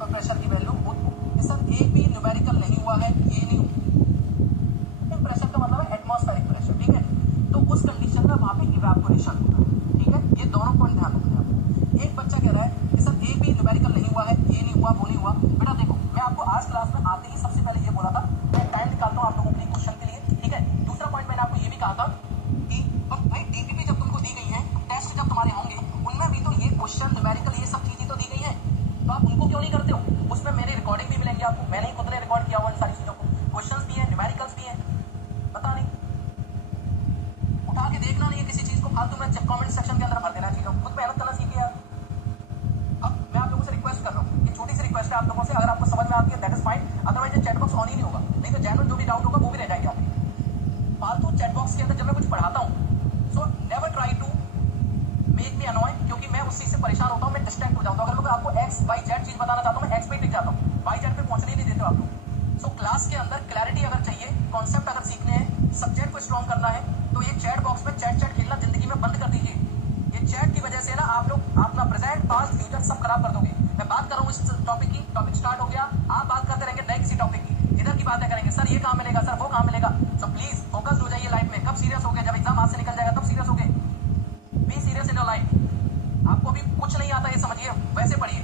Pressure की value sir ए भी numerical नहीं हुआ है, ये नहीं प्रेशर का मतलब है एटमॉस्फेरिक प्रेशर, ठीक है। तो उस कंडीशन में वहां पे इवेपोरेशन होगा, ठीक है। ये दोनों पॉइंट ध्यान रखना है। एक बच्चा कह रहा है कि सर ए भी न्यूमेरिकल नहीं हुआ है, ये नहीं हुआ, वो नहीं हुआ। बेटा देखो, मैं आपको आज क्लास में आते ही सबसे पहले ये बोला था, मैं टाइम निकालता हूँ आप लोगों के क्वेश्चन के लिए, ठीक है। दूसरा पॉइंट मैंने आपको ये भी कहा था कि भाई डीपीपी जब तुमको दी गई है, टेस्ट जब तुम्हारे होंगे, उनमें भी तो ये क्वेश्चन न्यूमेरिकल ये सब चीजें तो दी गई है, तो आप उनको क्यों नहीं करते हो? उसमें मेरी रिकॉर्डिंग भी मिलेंगे आपको, मैंने ही खुद ने रिकॉर्ड किया हुआ इन सारी चीजों को, क्वेश्चंस भी है, न्यूमेरिकल्स भी है। पता नहीं, उठा के देखना नहीं है किसी चीज को, फालतू में कमेंट सेक्शन के अंदर भर देना चीजों, खुद मेहनत करना सीखिए यार। अब मैं आप लोगों से रिक्वेस्ट कर रहा हूँ, ये छोटी सी रिक्वेस्ट है आप लोगों से, अगर आपको समझ में आती है दैट इज फाइन, अदरवाइज ये चैट बॉक्स ऑन ही नहीं होगा, नहीं तो जेन्युइन जो भी डाउट होगा वो भी रह जाएंगे आपके। फालतू चैट बॉक्स के अंदर जब मैं कुछ पढ़ाता हूँ, so never try to make me annoy, क्योंकि मैं उस चीज से परेशान होता हूँ, मैं डिस्ट्रैक्ट हो जाता हूँ। अगर मैं आपको एक्स वाई जेड चीज बताना चाहता हूँ, मैं एक्स पे टिक जाता हूँ, वाई जेड पे पहुंचने नहीं देते हो आप लोग। सो क्लास के अंदर क्लैरिटी अगर चाहिए, कॉन्सेप्ट अगर सीखने हैं, सब्जेक्ट को स्ट्रॉन्ग करना है, तो ये चैट बॉक्स में चैट खेलना जिंदगी में बंद कर दीजिए। ये चैट की वजह से ना आप लोग अपना प्रेजेंट पास्ट फ्यूचर सब खराब कर दोगे। मैं बात कर रहा हूँ इस टॉपिक की, टॉपिक स्टार्ट हो गया, आप बात करते रहेंगे नए किसी टॉपिक की, इधर की बातें करेंगे, सर ये कहाँ मिलेगा, सर वो कहाँ मिलेगा। सो प्लीज फोकस हो जाइए लाइफ में। कब सीरियस हो गए? जब एग्जाम हाथ से निकल जाएगा तब सीरियस हो गए। Be serious in your life. आपको भी कुछ नहीं आता ये समझिए, वैसे पढ़िए।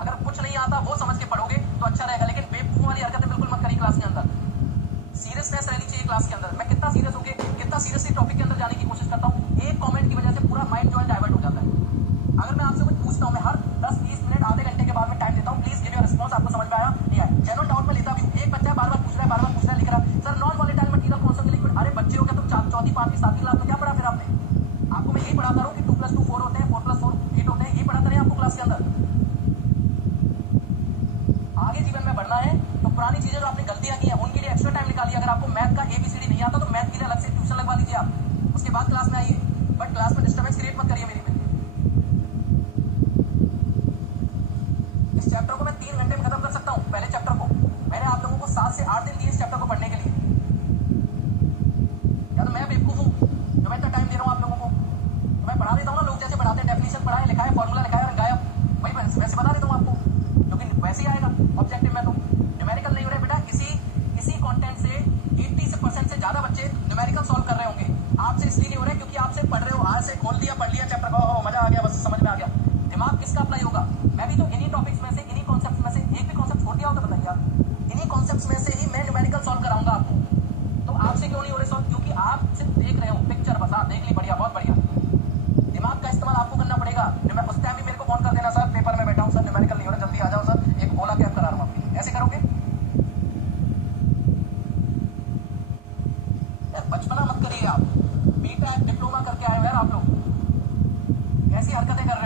अगर कुछ नहीं आता वो समझ के पढ़ोगे तो अच्छा रहेगा, लेकिन बेवकूफ वाली हरकतें बिल्कुल मत करिए क्लास के अंदर। सीरियसनेस रहनी चाहिए क्लास के अंदर। मैं कितना सीरियस होके, कितना सीरियसली टॉपिक के अंदर जाने की कोशिश करता हूँ, एक कमेंट की वजह से पूरा माइंड जो है डाइवर्ट हो जाता है। अगर मैं आपसे कुछ पूछता हूँ, मैं हर 10-20 मिनट आधे घंटे के बाद में टाइम देता हूँ, प्लीज गिव योर रिस्पॉन्स। आपको समझ में आया नहीं आया? जेन्युइन डाउट में लेता भी हूँ। एक बच्चा बार बार पूछ रहा है, लिख रहा है, सर नॉन वॉलेटाइल मटेरियल कौन सा लिक्विड। अरे बच्चे हो क्या तुम? चौथी 5वीं 7वीं क्लास में क्या पढ़ा फिर आपने? आपको मैं यही पढ़ाता हूँ कि 2+2 4 होते हैं, 4+4 8 होते हैं, यही पढ़ाता रहे आपको क्लास के अंदर। आगे जीवन में बढ़ना है तो पुरानी चीजें जो आपने गलतियां की हैं उनके लिए एक्स्ट्रा टाइम निकालिए। अगर आपको मैथ का ABCD नहीं आता तो मैथ के लिए अलग से ट्यूशन लगवा लीजिए आप, उसके बाद क्लास में आइए, बट क्लास में डिस्टर्बेंस क्रिएट मत करिए मेरी पे। इस चैप्टर को मैं 3 घंटे में खत्म कर सकता हूँ। पहले चैप्टर को मैंने आप लोगों को 7 से 8 दिन दिए इस चैप्टर को पढ़ने के लिए। या तो मैं बेवकूफ हूँ जो मैं इतना टाइम दे रहा हूँ आप लोगों को? तो मैं पढ़ा देता हूँ ना, लोग जैसे पढ़ाते हैं, डेफिनेशन पढ़ाए, लिखा है, फॉर्मूला लिखा है और गायब, वही वैसे बता देता हूँ आपको, क्योंकि वैसे ही आएगा ऑब्जेक्टिव में। तो न्यूमेरिकल नहीं हो रहा है बेटा, इसी कंटेंट से 80% से ज्यादा बच्चे न्यूमेरिकल सॉल्व कर रहे होंगे। आपसे इसलिए नहीं हो रहा है क्योंकि आपसे पढ़ रहे हो, आज से खोल दिया, पढ़ लिया चैप्टर को, मजा आ गया, बस समझ में आ गया। दिमाग किसका अप्लाई होगा? मैं भी तो इन्हीं टॉपिक्स में से, इन्हीं कॉन्सेप्ट्स में से एक भी कॉन्सेप्ट छोड़ दिया हो तो बताइए आप। इन्हीं कॉन्सेप्ट्स में से ही मैं न्यूमेरिकल सॉल्व कराऊंगा आपको। तो आपसे क्यों नहीं हो रहे सॉल्व? क्योंकि आप सिर्फ देख रहे हो पिक्चर, बस आप देख ली, बढ़िया, बहुत बढ़िया। दिमाग का इस्तेमाल आपको करना पड़ेगा। उस टाइम भी मेरे को फोन कर देना, सर पेपर में बैठा हूँ, सर न्यूमेरिकल नहीं हो रहा, जल्दी आ जाओ सर, एक ओला कैब करा रहा हूँ आपकी। ऐसे करोगे यार? बचपना मत करिए आप, बीटेक डिप्लोमा करके आए हो यार आप लोग, ऐसी हरकतें कर